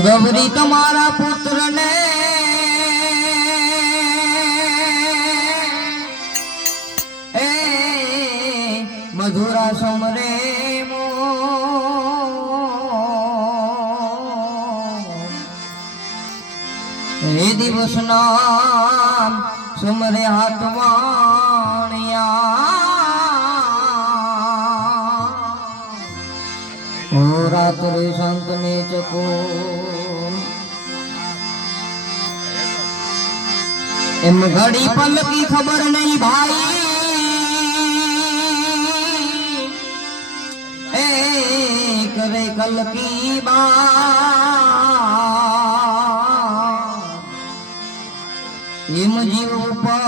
ગૌરી તમારા પુત્ર ને એ મધુરા સમરે એ દિવસ નામ સુમરે હાથવાણિયા ઓ રાત્રે સંતને ચકો. એમ ઘડી પલકી ખબર નહીં ભાઈ. એ કરે કલકી બા. એમ જીવ ઉપર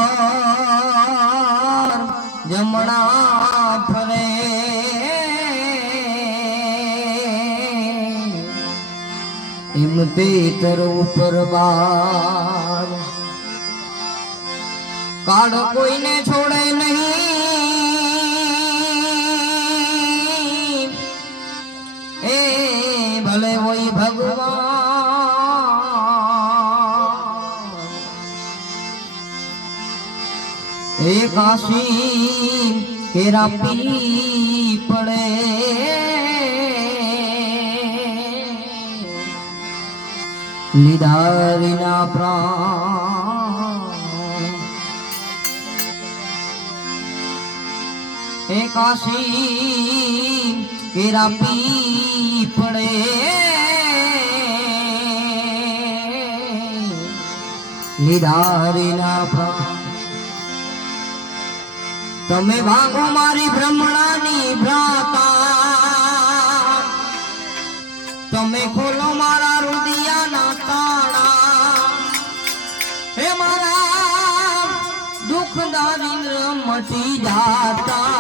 જમણા ફરે. એમ પેતર ઉપર બાર કાળ કોઈને છોડે નહીં. એ ભલે હોય ભગવાન. એ કાશી કેરા પી પડે. નિધારીના પ્રાણ એ કેરા પી પડે. નિધારીના પ્રાણ તમે ભાગો મારી બ્રહ્મણાની ભ્રાતા. તમે ખોલો મારા રુદિયાના તાળા હે મારા દુઃખ દારિદ્ર મટી જાતા.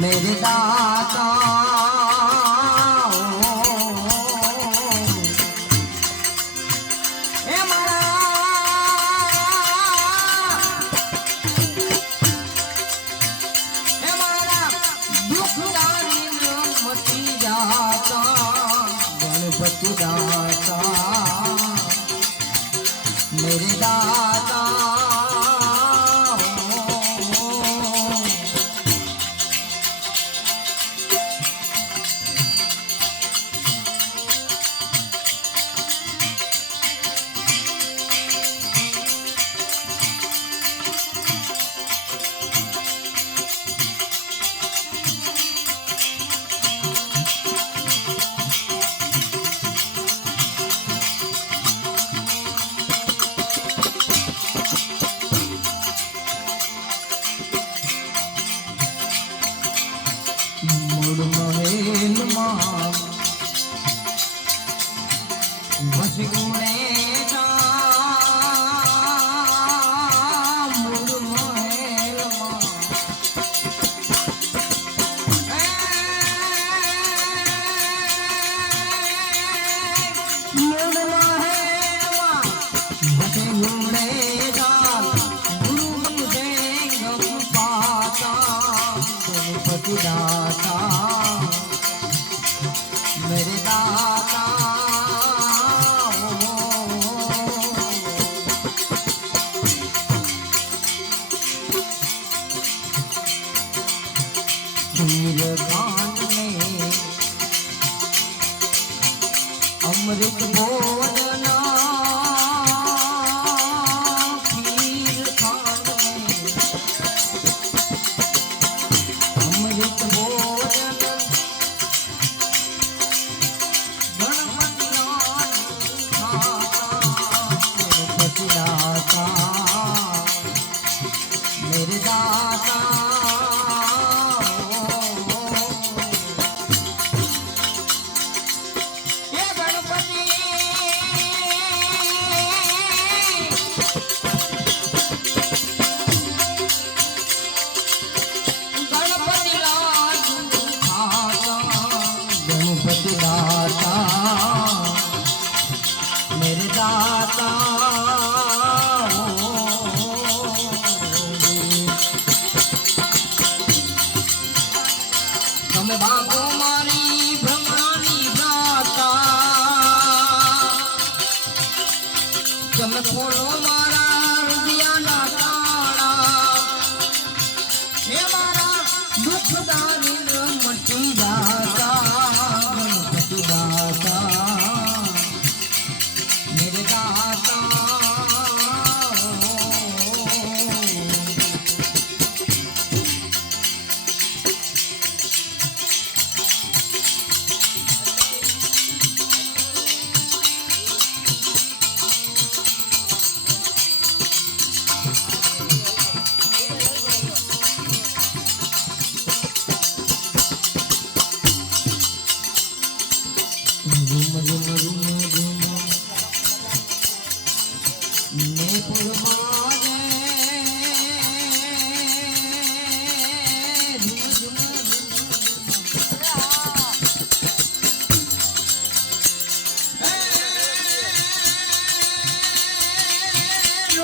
મેરે દાતા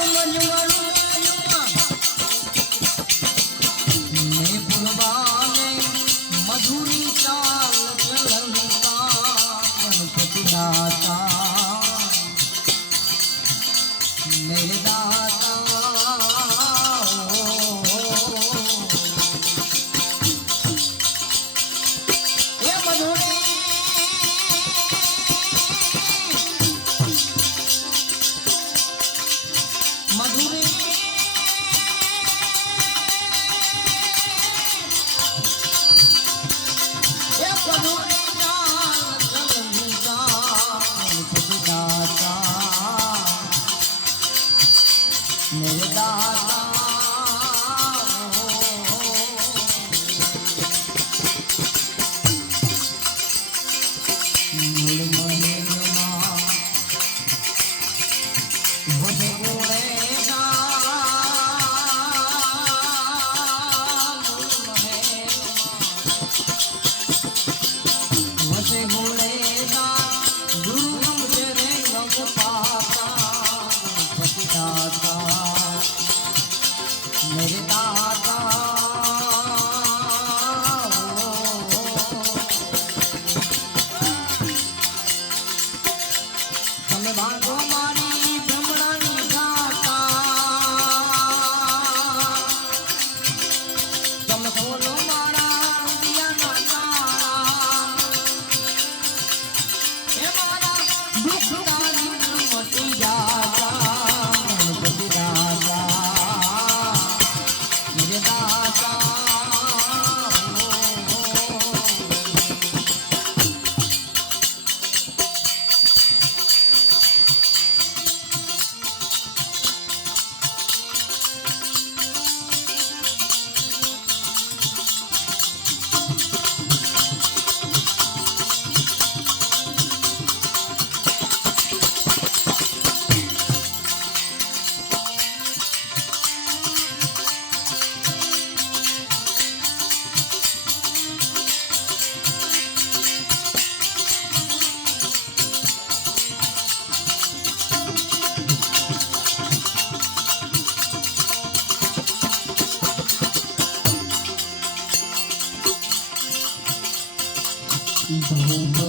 Juma Juma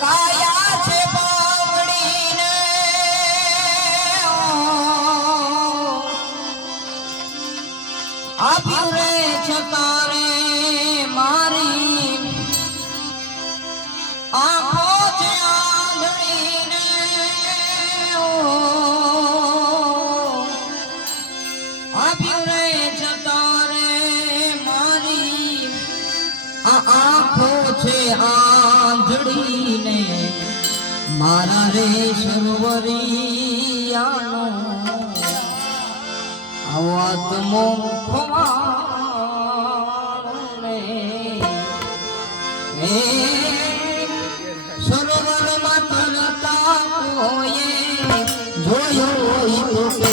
Bye. મારે સુરવરિયાનો આત્મો ખુમાને હે સુરવર માં તરતા કોયે જોયો તો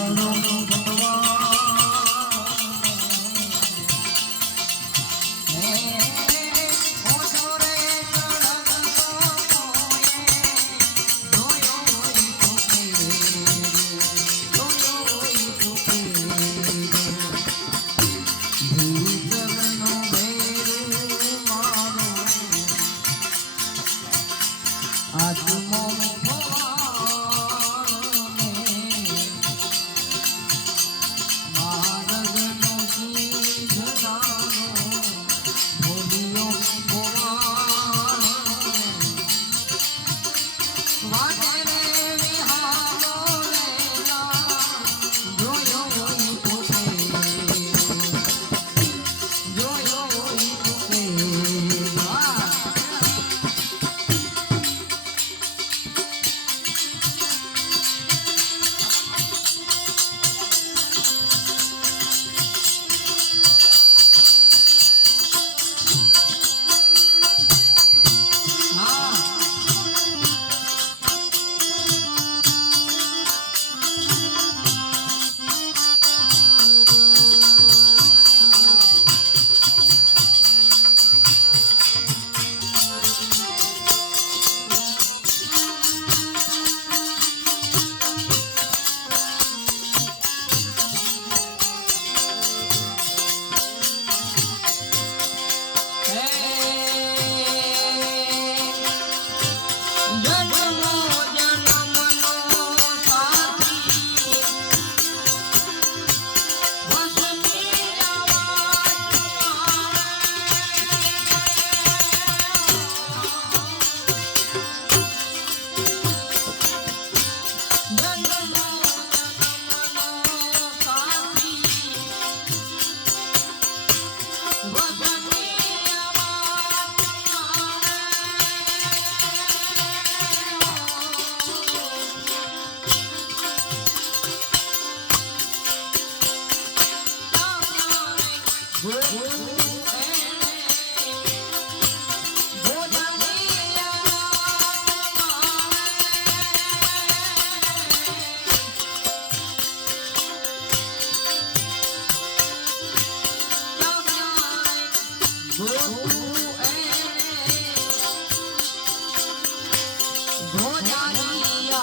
દીવડો ભગવાન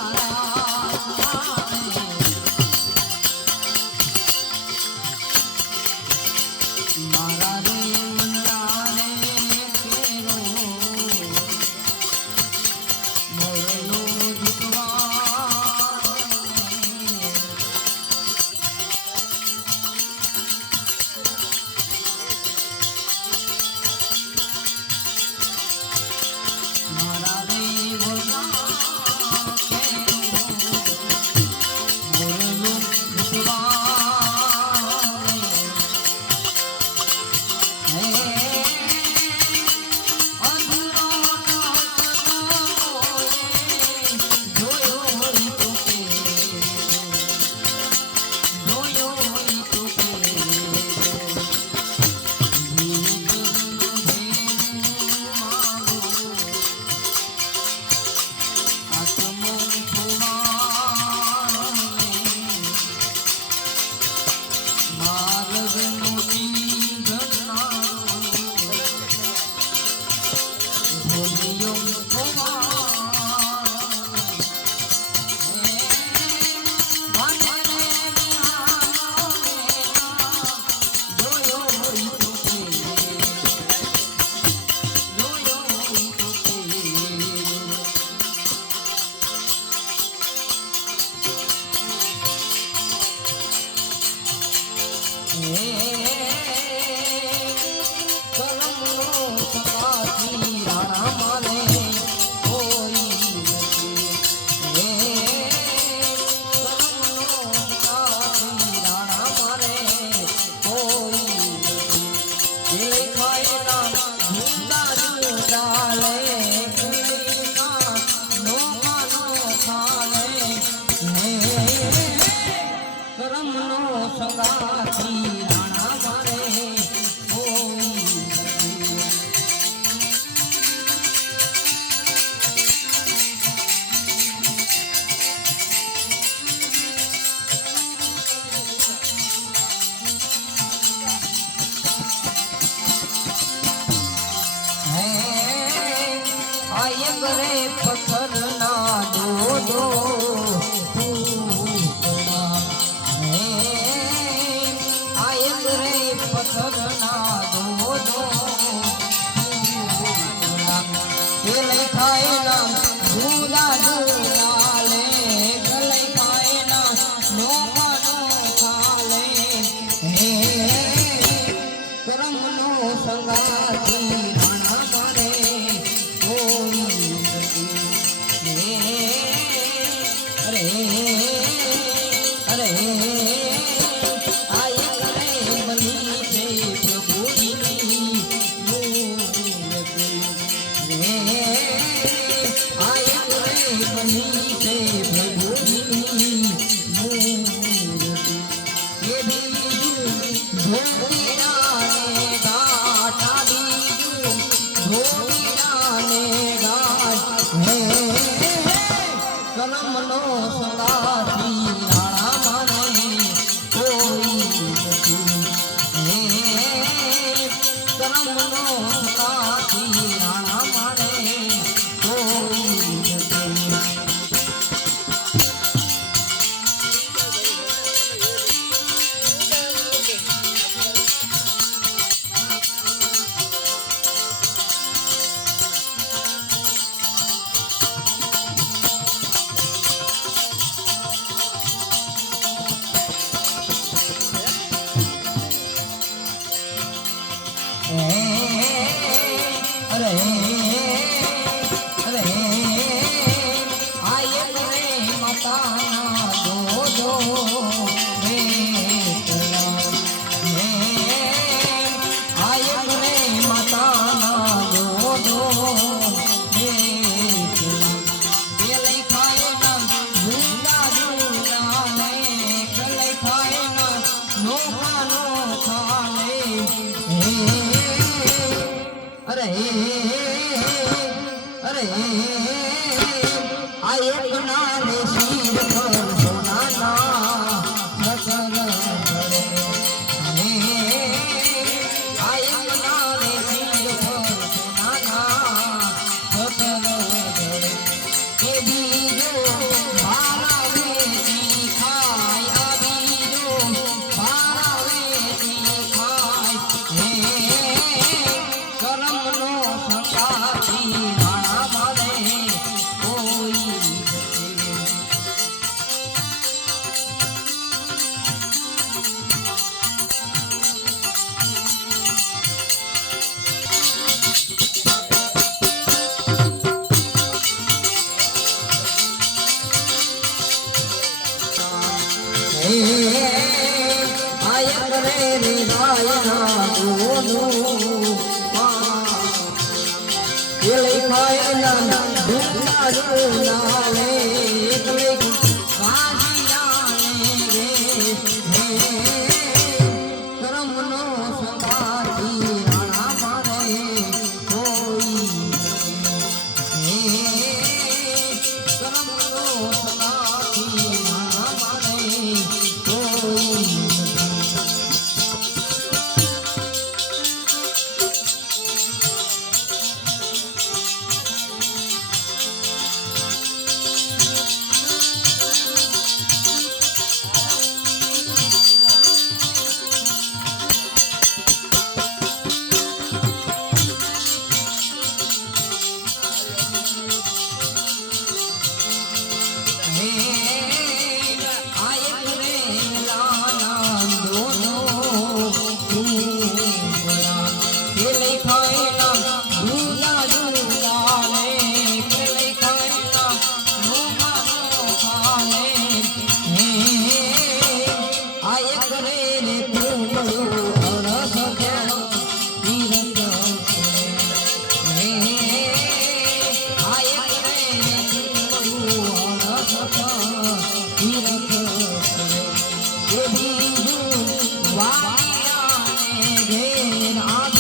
મારા no, no. કલમનો દુના દુના ઘેર આ